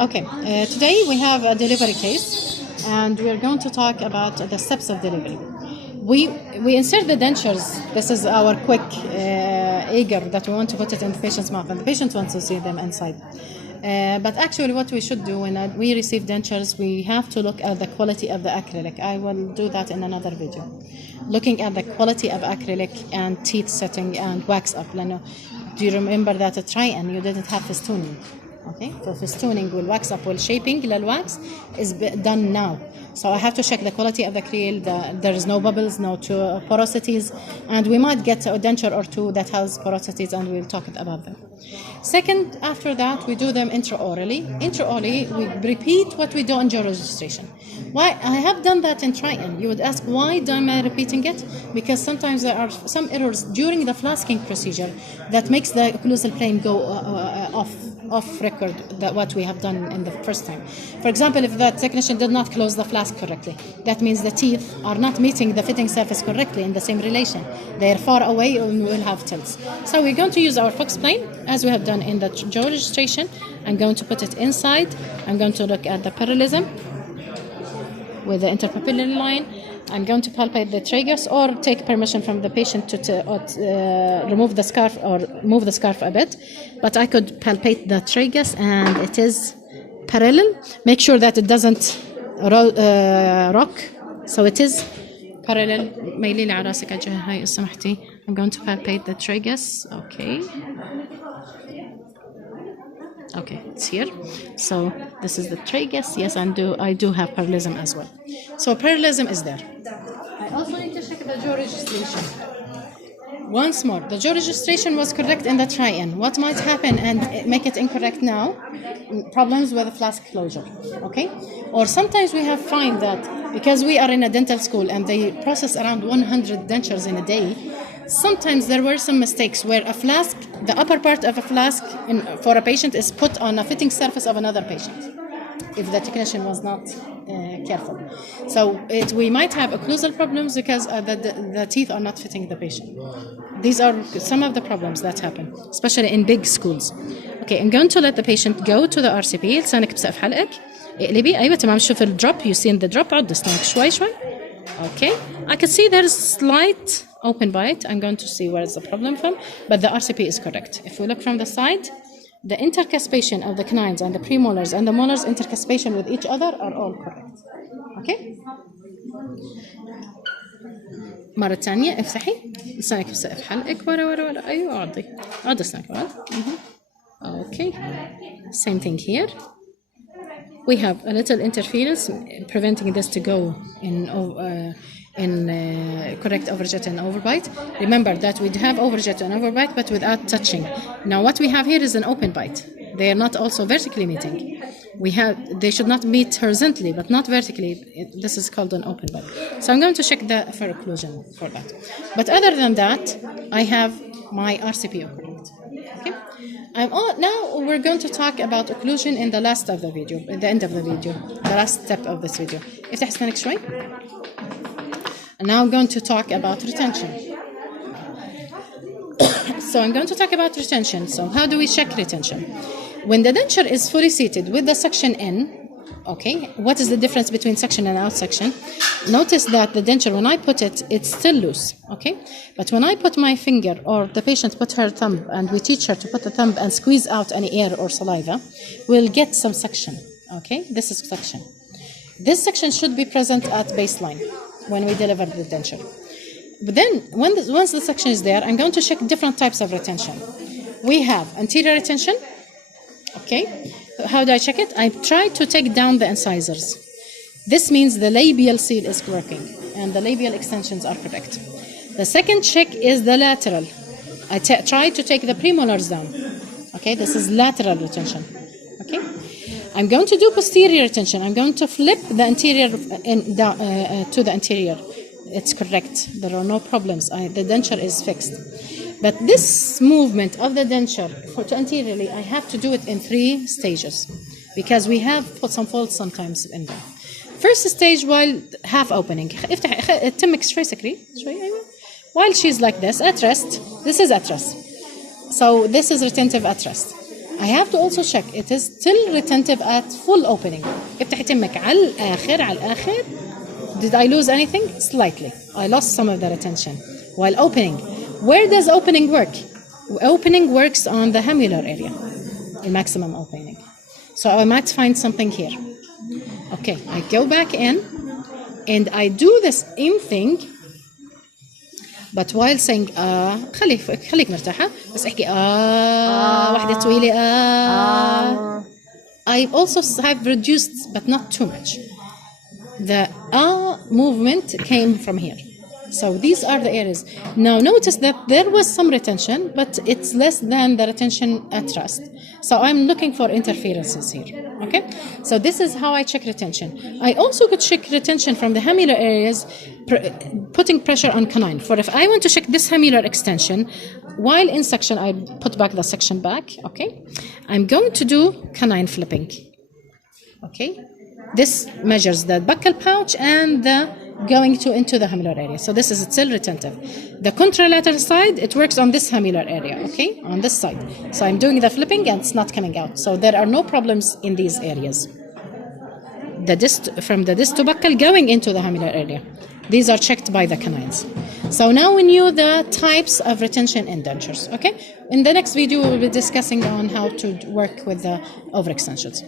Okay, today we have a delivery case, and we're going to talk about the steps of delivery. We insert the dentures. This is our quick eager that we want to put it in the patient's mouth, and the patient wants to see them inside. But actually what we should do when we receive dentures, we have to look at the quality of the acrylic. I will do that in another video. Looking at the quality of acrylic and teeth setting and wax up. Do you remember that at try-in you didn't have festooning? Okay, so festooning والwax up والshaping للwax is done now. So I have to check the quality of the creel, there is no bubbles, no porosities, and we might get a denture or two that has porosities, and we'll talk about them. Second, after that, we do them intraorally. Intraorally, we repeat what we do in jaw registration. Why? I have done that in try-in. You would ask, why am I repeating it? Because sometimes there are some errors during the flasking procedure that makes the occlusal plane go off record, that what we have done in the first time. For example, if the technician did not close the flask correctly, that means the teeth are not meeting the fitting surface correctly in the same relation. They are far away and will have tilts. So we're going to use our fixed plane as we have done in the jaw registration. I'm going to put it inside. I'm going to look at the parallelism with the interpupillary line. I'm going to palpate the tragus or take permission from the patient to remove the scarf or move the scarf a bit. But I could palpate the tragus and it is parallel. Make sure that it doesn't rock. So it is parallel. ميلي لي على راسك الجهة هاي إذا سمحتي. I'm going to palpate the tragus. Okay. Okay, it's here. So this is the tragus. Yes, I do have parallelism as well. So parallelism is there. I also need to check the jaw registration. Once more, the jaw registration was correct in the try-in. What might happen and make it incorrect now? Problems with the flask closure. Okay? Or sometimes we have find that because we are in a dental school and they process around 100 dentures in a day, sometimes there were some mistakes where a flask, the upper part of a flask for a patient is put on a fitting surface of another patient if the technician was not careful. So we might have occlusal problems because the teeth are not fitting the patient. These are some of the problems that happen, especially in big schools. Okay, I'm going to let the patient go to the RCP. لسانك بسقف حلقك. اقلبي. أيوة تمام. شوف الدروب. You see in the drop. عد لسانك شوي شوي. Okay. I can see there's slight open bite. I'm going to see where is the problem from, but the RCP is correct. If we look from the side, the intercuspation of the canines and the premolars and the molars intercuspation with each other are all correct. Okay? مرة ثانية افتحي لسانك في سقف حلقك ورا أيوة عضي لسانك ورا. Okay. Same thing here. We have a little interference preventing this to go in correct overjet and overbite. Remember that we have overjet and overbite, but without touching. Now what we have here is an open bite. They are not also vertically meeting. They should not meet horizontally, but not vertically. This is called an open bite. So I'm going to check for occlusion for that. But other than that, I have my RCP correct. Okay. Now we're going to talk about occlusion in the last of the video, at the end of the video, the last step of this video. افتح اسنانك شوي. And now I'm going to talk about retention. So I'm going to talk about retention. So how do we check retention? When the denture is fully seated with the suction in, okay, what is the difference between suction and out suction? Notice that the denture, when I put it, it's still loose, okay? But when I put my finger or the patient put her thumb and we teach her to put the thumb and squeeze out any air or saliva, we'll get some suction, okay? This is suction. This suction should be present at baseline when we deliver the denture. But then, once the suction is there, I'm going to check different types of retention. We have anterior retention, okay? How do I check it? I try to take down the incisors. This means the labial seal is working and the labial extensions are correct. The second check is the lateral. I try to take the premolars down. Okay, this is lateral retention. Okay, I'm going to do posterior retention. I'm going to flip the anterior to the anterior. It's correct. There are no problems. The denture is fixed. But this movement of the denture to anteriorly, I have to do it in 3 stages because we have put some folds sometimes in there. First stage, while half opening. While she's like this, at rest. This is at rest. So this is retentive at rest. I have to also check it is still retentive at full opening. افتحي تمك على الآخر. Did I lose anything? Slightly. I lost some of the retention while opening. Where does opening work? Opening works on the hamular area, the maximum opening. So I might find something here. Okay, I go back in and I do the same thing, but while saying خليك مرتاحة بس احكي واحدة طويلة I also have reduced but not too much. The movement came from here. So these are the areas. Now notice that there was some retention, but it's less than the retention at rest. So I'm looking for interferences here. Okay? So this is how I check retention. I also could check retention from the hamular areas, putting pressure on canine. For if I want to check this hamular extension, while in section, I put back the section back. Okay? I'm going to do canine flipping. Okay? This measures the buccal pouch and the going into the hamular area. So this is still retentive. The contralateral side, it works on this hamular area, okay? On this side. So I'm doing the flipping and it's not coming out. So there are no problems in these areas. The disc, from the disc to buccal going into the hamular area. These are checked by the canines. So now we knew the types of retention in dentures, okay? In the next video, we'll be discussing on how to work with the overextensions.